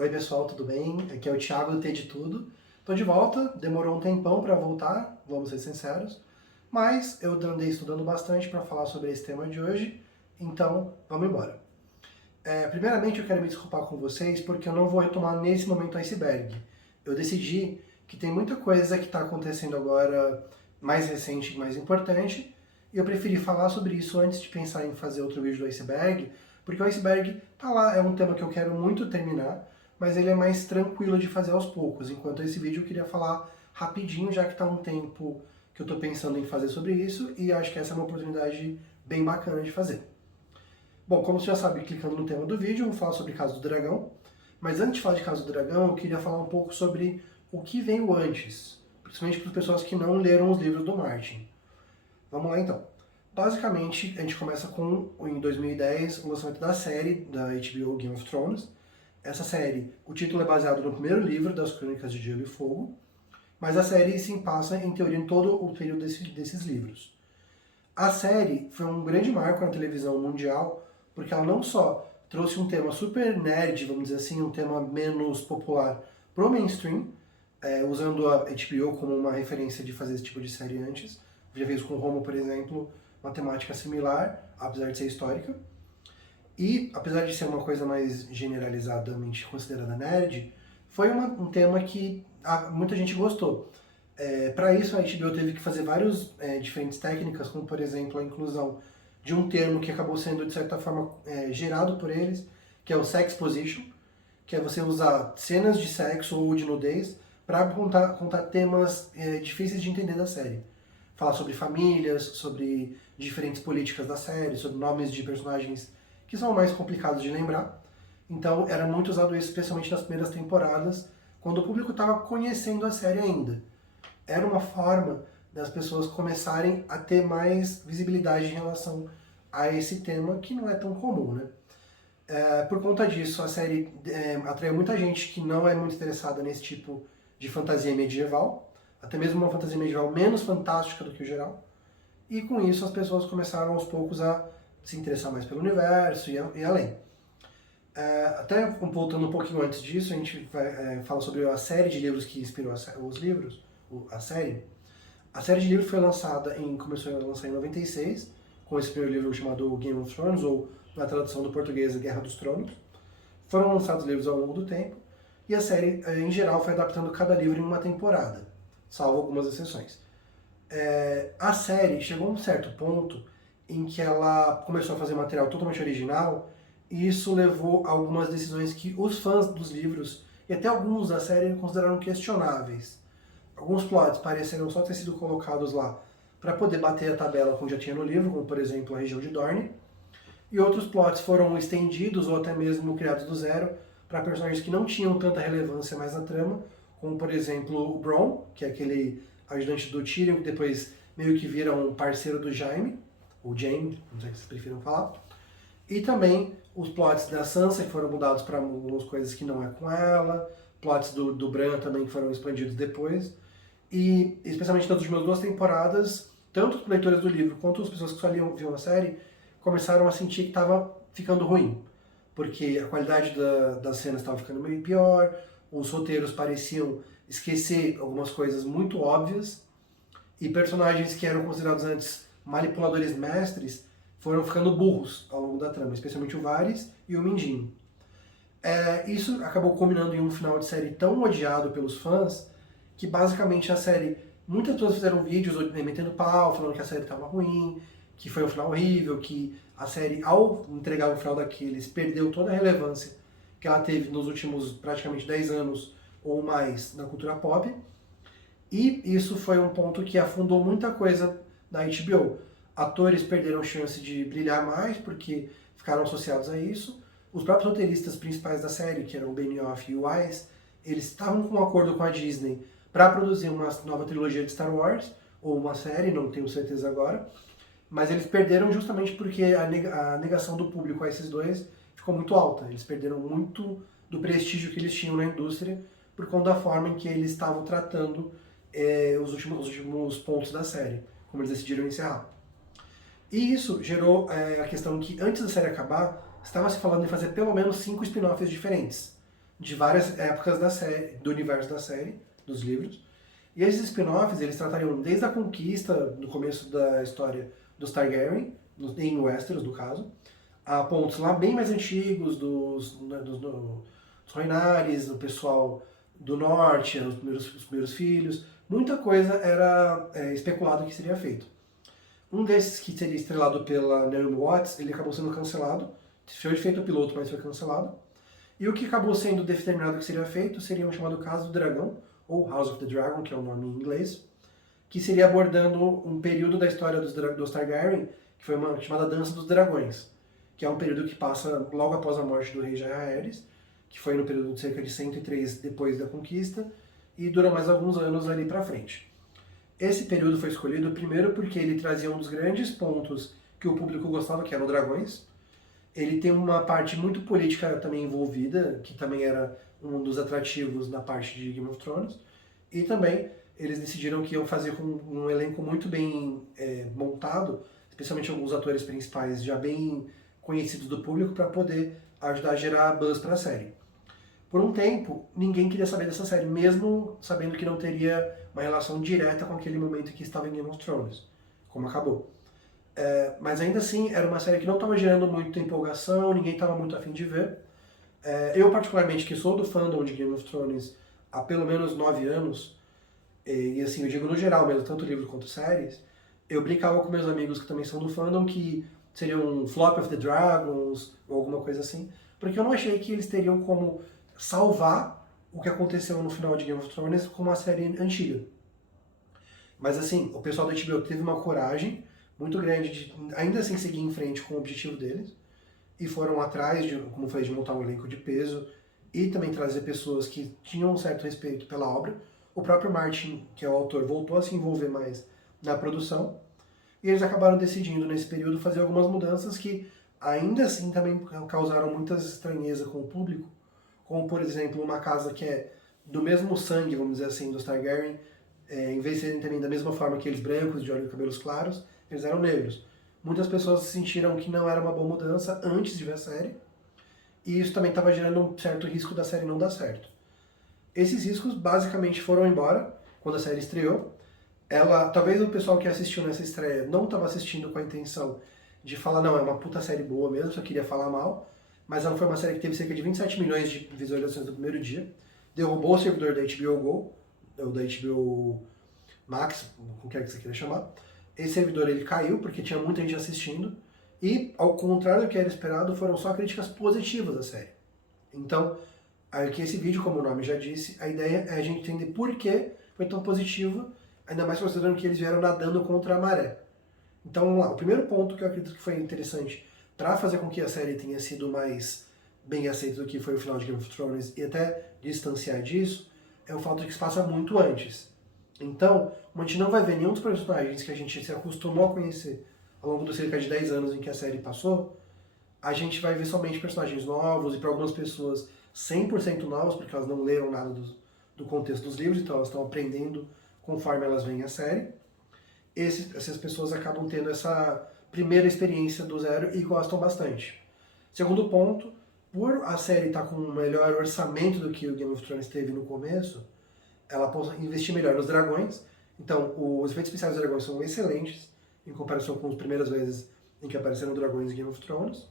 Oi pessoal, tudo bem? Aqui é o Thiago do T de Tudo. Tô de volta, demorou um tempão para voltar, vamos ser sinceros, mas eu andei estudando bastante para falar sobre esse tema de hoje, então vamos embora. Primeiramente eu quero me desculpar com vocês porque eu não vou retomar nesse momento o iceberg. Eu decidi que tem muita coisa que está acontecendo agora mais recente e mais importante, e eu preferi falar sobre isso antes de pensar em fazer outro vídeo do iceberg, porque o iceberg tá lá, é um tema que eu quero muito terminar, mas ele é mais tranquilo de fazer aos poucos, enquanto esse vídeo eu queria falar rapidinho, já que está um tempo que eu estou pensando em fazer sobre isso, e acho que essa é uma oportunidade bem bacana de fazer. Bom, como você já sabe, clicando no tema do vídeo, eu vou falar sobre Casa do Dragão, mas antes de falar de Casa do Dragão, eu queria falar um pouco sobre o que veio antes, principalmente para as pessoas que não leram os livros do Martin. Vamos lá então. Basicamente, a gente começa com, em 2010, o lançamento da série da HBO Game of Thrones. Essa série, o título é baseado no primeiro livro das Crônicas de Gelo e Fogo, mas a série sim passa, em teoria, em todo o período desses livros. A série foi um grande marco na televisão mundial, porque ela não só trouxe um tema super nerd, vamos dizer assim, um tema menos popular pro mainstream, usando a HBO como uma referência de fazer esse tipo de série antes. Já fez com Roma, por exemplo, uma temática similar, apesar de ser histórica. E, apesar de ser uma coisa mais generalizadamente considerada nerd, foi um tema que muita gente gostou. Para isso, a HBO teve que fazer várias diferentes técnicas, como, por exemplo, a inclusão de um termo que acabou sendo, de certa forma, gerado por eles, que é o sex position, que é você usar cenas de sexo ou de nudez para contar temas difíceis de entender da série. Falar sobre famílias, sobre diferentes políticas da série, sobre nomes de personagens que são mais complicados de lembrar. Então era muito usado isso, especialmente nas primeiras temporadas, quando o público estava conhecendo a série ainda. Era uma forma das pessoas começarem a ter mais visibilidade em relação a esse tema, que não é tão comum, né? Por conta disso, a série atraiu muita gente que não é muito interessada nesse tipo de fantasia medieval, até mesmo uma fantasia medieval menos fantástica do que o geral, e com isso as pessoas começaram aos poucos a se interessar mais pelo universo e além. Até voltando um pouquinho antes disso, a gente vai falar sobre a série de livros que inspirou os livros, a série. A série de livros foi lançada começou a lançar em 96, com esse primeiro livro chamado Game of Thrones, ou na tradução do português Guerra dos Tronos. Foram lançados livros ao longo do tempo, e a série, em geral, foi adaptando cada livro em uma temporada, salvo algumas exceções. A série chegou a um certo ponto em que ela começou a fazer material totalmente original, e isso levou a algumas decisões que os fãs dos livros, e até alguns da série, consideraram questionáveis. Alguns plots pareceram só ter sido colocados lá para poder bater a tabela como já tinha no livro, como por exemplo a região de Dorne, e outros plots foram estendidos ou até mesmo criados do zero para personagens que não tinham tanta relevância mais na trama, como por exemplo o Bronn, que é aquele ajudante do Tyrion, que depois meio que vira um parceiro do Jaime, ou Jaime, não sei se vocês prefiram falar, e também os plots da Sansa, que foram mudados para algumas coisas que não é com ela, plots do Bran também que foram expandidos depois, e especialmente nas últimas 2 temporadas, tanto os leitores do livro quanto as pessoas que só viam a série começaram a sentir que estava ficando ruim, porque a qualidade das cenas estava ficando meio pior, os roteiros pareciam esquecer algumas coisas muito óbvias, e personagens que eram considerados antes manipuladores mestres foram ficando burros ao longo da trama, especialmente o Varys e o Mindinho. Isso acabou culminando em um final de série tão odiado pelos fãs, que basicamente a série, muitas pessoas fizeram vídeos metendo pau, falando que a série estava ruim, que foi um final horrível, que a série, ao entregar o final daqueles, perdeu toda a relevância que ela teve nos últimos praticamente 10 anos ou mais na cultura pop. E isso foi um ponto que afundou muita coisa da HBO. Atores perderam chance de brilhar mais porque ficaram associados a isso. Os próprios roteiristas principais da série, que eram o Benioff e o Weiss, eles estavam com um acordo com a Disney para produzir uma nova trilogia de Star Wars, ou uma série, não tenho certeza agora, mas eles perderam justamente porque a negação do público a esses dois ficou muito alta. Eles perderam muito do prestígio que eles tinham na indústria por conta da forma em que eles estavam tratando os últimos pontos da série, como eles decidiram encerrar. E isso gerou a questão que, antes da série acabar, estava se falando em fazer pelo menos 5 spin-offs diferentes. de várias épocas da série, do universo da série, dos livros. E esses spin-offs, eles tratariam desde a conquista, no começo da história dos Targaryen, em Westeros, no caso, a pontos lá bem mais antigos dos Rhoynares, do pessoal do norte, os primeiros filhos. Muita coisa era especulado que seria feito. Um desses, que seria estrelado pela Naomi Watts, ele acabou sendo cancelado. Foi feito o piloto, mas foi cancelado. E o que acabou sendo determinado que seria feito seria um chamado Caso do Dragão, ou House of the Dragon, que é o nome em inglês, que seria abordando um período da história dos Targaryen, que foi uma chamada Dança dos Dragões, que é um período que passa logo após a morte do rei Jaehaerys, que foi no período de cerca de 103 depois da conquista, e dura mais alguns anos ali pra frente. Esse período foi escolhido primeiro porque ele trazia um dos grandes pontos que o público gostava, que eram dragões. Ele tem uma parte muito política também envolvida, que também era um dos atrativos na parte de Game of Thrones. E também eles decidiram que iam fazer com um elenco muito bem montado, especialmente alguns atores principais já bem conhecidos do público, para poder ajudar a gerar buzz para a série. Por um tempo, ninguém queria saber dessa série, mesmo sabendo que não teria uma relação direta com aquele momento que estava em Game of Thrones, como acabou. Mas ainda assim, era uma série que não estava gerando muita empolgação, ninguém estava muito afim de ver. Eu, particularmente, que sou do fandom de Game of Thrones há pelo menos 9 anos, e assim, eu digo no geral mesmo, tanto livros quanto séries, eu brincava com meus amigos que também são do fandom que seria um Flop of the Dragons, ou alguma coisa assim, porque eu não achei que eles teriam como salvar o que aconteceu no final de Game of Thrones com uma série antiga. Mas assim, o pessoal da HBO teve uma coragem muito grande de ainda assim seguir em frente com o objetivo deles, e foram atrás de, como eu falei, de montar um elenco de peso e também trazer pessoas que tinham um certo respeito pela obra. O próprio Martin, que é o autor, voltou a se envolver mais na produção, e eles acabaram decidindo nesse período fazer algumas mudanças que ainda assim também causaram muita estranheza com o público, como por exemplo uma casa que é do mesmo sangue, vamos dizer assim, dos Targaryen, em vez de serem também da mesma forma que eles brancos, de olhos e cabelos claros, eles eram negros. Muitas pessoas sentiram que não era uma boa mudança antes de ver a série, e isso também estava gerando um certo risco da série não dar certo. Esses riscos basicamente foram embora quando a série estreou. Talvez o pessoal que assistiu nessa estreia não estava assistindo com a intenção de falar, não, é uma puta série boa mesmo, só queria falar mal, mas ela foi uma série que teve cerca de 27 milhões de visualizações no primeiro dia, derrubou o servidor da HBO Go, ou da HBO Max, como quer que você queira chamar. Esse servidor ele caiu porque tinha muita gente assistindo, e ao contrário do que era esperado, foram só críticas positivas da série. Então, aqui esse vídeo, como o nome já disse, a ideia é a gente entender por que foi tão positivo, ainda mais considerando que eles vieram nadando contra a maré. Então vamos lá, o primeiro ponto que eu acredito que foi interessante para fazer com que a série tenha sido mais bem aceita do que foi o final de Game of Thrones e até distanciar disso, é o fato de que se passa muito antes. Então, a gente não vai ver nenhum dos personagens que a gente se acostumou a conhecer ao longo dos cerca de 10 anos em que a série passou, a gente vai ver somente personagens novos e para algumas pessoas 100% novos, porque elas não leram nada do contexto dos livros, então elas estão aprendendo conforme elas veem a série. Essas pessoas acabam tendo essa primeira experiência do zero e gostam bastante. Segundo ponto, por a série estar com um melhor orçamento do que o Game of Thrones teve no começo, ela pode investir melhor nos dragões. Então, os efeitos especiais dos dragões são excelentes, em comparação com as primeiras vezes em que apareceram dragões em Game of Thrones.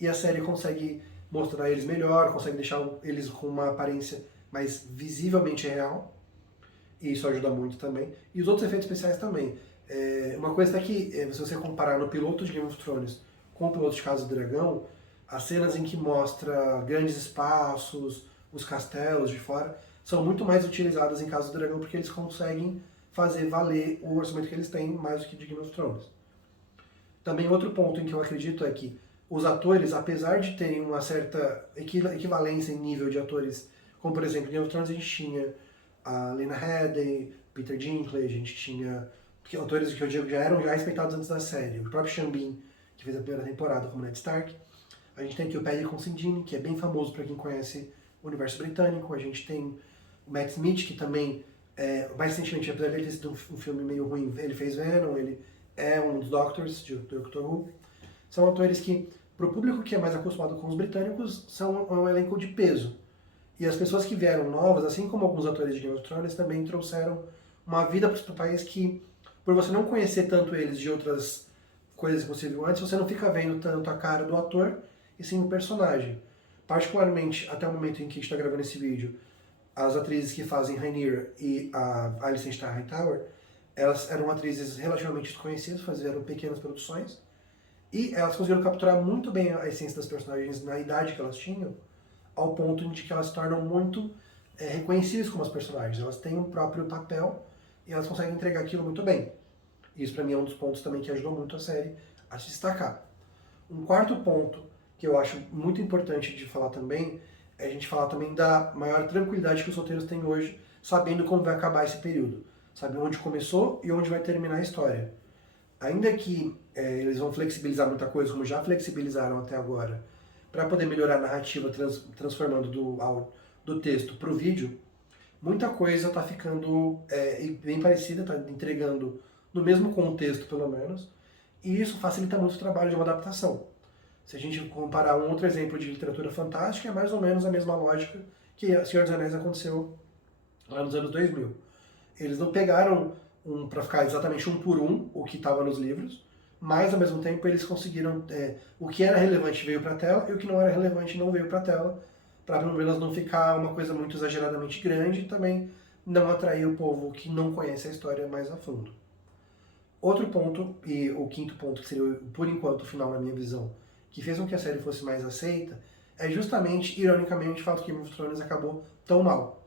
E a série consegue mostrar eles melhor, consegue deixar eles com uma aparência mais visivelmente real, e isso ajuda muito também. E os outros efeitos especiais também. Uma coisa é que, se você comparar no piloto de Game of Thrones com o piloto de Casa do Dragão, as cenas em que mostra grandes espaços, os castelos de fora, são muito mais utilizadas em Casa do Dragão porque eles conseguem fazer valer o orçamento que eles têm mais do que de Game of Thrones. Também outro ponto em que eu acredito é que os atores, apesar de terem uma certa equivalência em nível de atores, como por exemplo em Game of Thrones a gente tinha a Lena Headey, Peter Dinklage, a gente tinha atores que eu digo já eram respeitados antes da série, o próprio Sean Bean, que fez a primeira temporada como Ned Stark. A gente tem aqui o Paddy Considine, que é bem famoso para quem conhece o universo britânico. A gente tem o Matt Smith, que também, mais recentemente, apesar de ter sido um filme meio ruim, ele fez Venom, ele é um dos Doctors, de Doctor Who. São atores que, para o público que é mais acostumado com os britânicos, são um elenco de peso. E as pessoas que vieram novas, assim como alguns atores de Game of Thrones, também trouxeram uma vida para os papéis que, por você não conhecer tanto eles de outras coisas que você viu antes, você não fica vendo tanto a cara do ator e sim o personagem. Particularmente, até o momento em que a gente está gravando esse vídeo, as atrizes que fazem Rhaenyra e a Alicent Hightower, elas eram atrizes relativamente desconhecidas, fizeram pequenas produções, e elas conseguiram capturar muito bem a essência das personagens na idade que elas tinham, ao ponto de que elas se tornam muito reconhecíveis como as personagens. Elas têm um próprio papel e elas conseguem entregar aquilo muito bem. Isso para mim é um dos pontos também que ajudou muito a série a se destacar. Um quarto ponto que eu acho muito importante de falar também é a gente falar também da maior tranquilidade que os roteiros têm hoje, sabendo como vai acabar esse período. Sabe onde começou e onde vai terminar a história. Ainda que eles vão flexibilizar muita coisa, como já flexibilizaram até agora, para poder melhorar a narrativa, transformando do texto para o vídeo, muita coisa está ficando bem parecida, está entregando no mesmo contexto, pelo menos, e isso facilita muito o trabalho de uma adaptação. Se a gente comparar um outro exemplo de literatura fantástica, é mais ou menos a mesma lógica que Senhor dos Anéis aconteceu lá nos anos 2000. Eles não pegaram para ficar exatamente um por um o que estava nos livros, mas ao mesmo tempo eles conseguiram o que era relevante veio para a tela e o que não era relevante não veio para a tela, para pelo menos não ficar uma coisa muito exageradamente grande e também não atrair o povo que não conhece a história mais a fundo. Outro ponto, e o quinto ponto, que seria por enquanto o final na minha visão, que fez com que a série fosse mais aceita, é justamente, ironicamente, o fato que Game of Thrones acabou tão mal.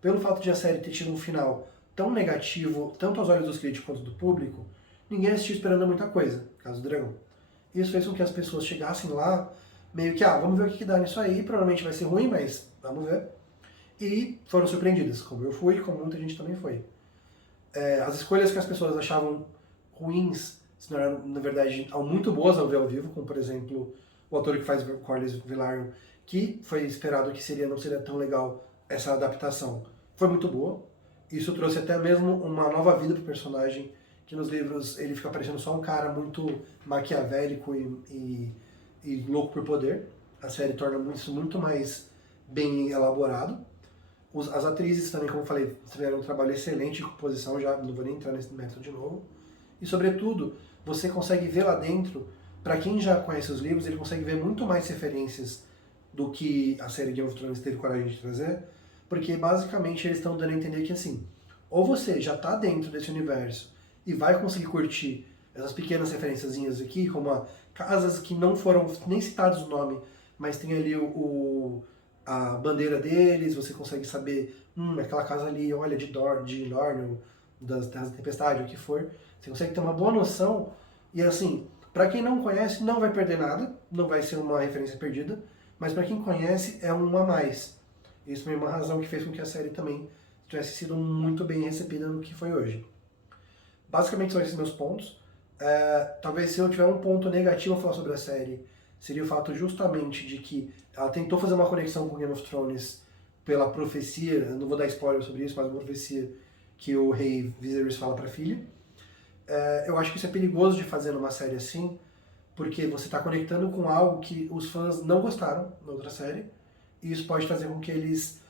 Pelo fato de a série ter tido um final tão negativo, tanto aos olhos dos críticos quanto do público, ninguém assistiu esperando muita coisa, caso do Dragão. Isso fez com que as pessoas chegassem lá, meio que, vamos ver o que dá nisso aí, provavelmente vai ser ruim, mas vamos ver. E foram surpreendidas, como eu fui, como muita gente também foi. As escolhas que as pessoas achavam ruins, se não eram, na verdade, muito boas ao ver ao vivo, como, por exemplo, o ator que faz Corlys Velaryon, que foi esperado que não seria tão legal essa adaptação, foi muito boa. Isso trouxe até mesmo uma nova vida pro personagem, que nos livros ele fica parecendo só um cara muito maquiavélico e louco por poder. A série torna isso muito mais bem elaborado. As atrizes também, como eu falei, fizeram um trabalho excelente de composição, já não vou nem entrar nesse método de novo. E, sobretudo, você consegue ver lá dentro, para quem já conhece os livros, ele consegue ver muito mais referências do que a série Game of Thrones teve coragem de trazer, porque basicamente eles estão dando a entender que assim, ou você já está dentro desse universo e vai conseguir curtir essas pequenas referenciazinhas aqui, como casas que não foram nem citados o nome, mas tem ali a bandeira deles, você consegue saber, aquela casa ali, olha, de Dorne, das Terras da Tempestade, o que for. Você consegue ter uma boa noção e assim, para quem não conhece, não vai perder nada, não vai ser uma referência perdida, mas para quem conhece, é um a mais. Isso foi uma razão que fez com que a série também tivesse sido muito bem recebida no que foi hoje. Basicamente são esses meus pontos. Talvez se eu tiver um ponto negativo a falar sobre a série, seria o fato justamente de que ela tentou fazer uma conexão com Game of Thrones pela profecia, eu não vou dar spoiler sobre isso, mas uma profecia que o rei Viserys fala para a filha. Eu acho que isso é perigoso de fazer numa série assim, porque você está conectando com algo que os fãs não gostaram na outra série, e isso pode fazer com que eles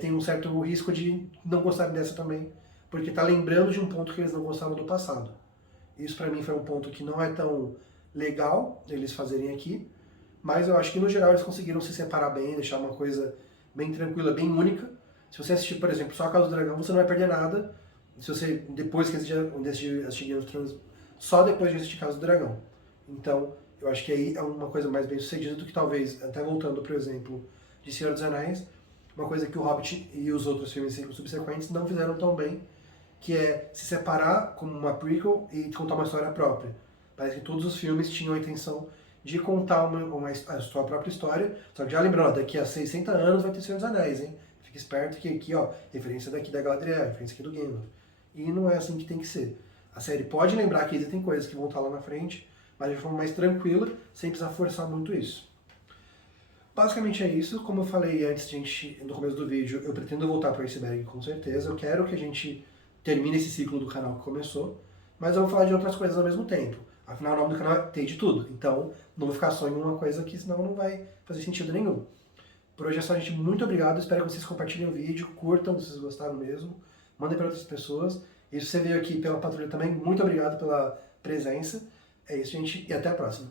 tenham um certo risco de não gostarem dessa também, porque está lembrando de um ponto que eles não gostaram do passado. Isso para mim foi um ponto que não é tão legal eles fazerem aqui, mas eu acho que no geral eles conseguiram se separar bem, deixar uma coisa bem tranquila, bem única. Se você assistir, por exemplo, só a Casa do Dragão, você não vai perder nada. Se você, depois que assistir Game of Thrones, só depois de assistir Casa do Dragão. Então, eu acho que aí é uma coisa mais bem sucedida do que talvez, até voltando por exemplo, de Senhor dos Anéis, uma coisa que o Hobbit e os outros filmes subsequentes não fizeram tão bem, que é se separar como uma prequel e contar uma história própria. Parece que todos os filmes tinham a intenção de contar a sua própria história, só que já lembrando, daqui a 60 anos vai ter Senhor dos Anéis, hein? Fica esperto que aqui, referência daqui da Galadriel, referência aqui do Gandalf. E não é assim que tem que ser. A série pode lembrar que existem coisas que vão estar lá na frente, mas de forma mais tranquila, sem precisar forçar muito isso. Basicamente é isso. Como eu falei antes, no começo do vídeo, eu pretendo voltar para o Iceberg com certeza. Eu quero que a gente termine esse ciclo do canal que começou, mas eu vou falar de outras coisas ao mesmo tempo. Afinal, o nome do canal é Tem de Tudo, então não vou ficar só em uma coisa aqui, senão não vai fazer sentido nenhum. Por hoje é só, gente. Muito obrigado. Espero que vocês compartilhem o vídeo, curtam se vocês gostaram mesmo. Mandem para outras pessoas. E se você veio aqui pela patrulha também, muito obrigado pela presença. É isso, gente. E até a próxima.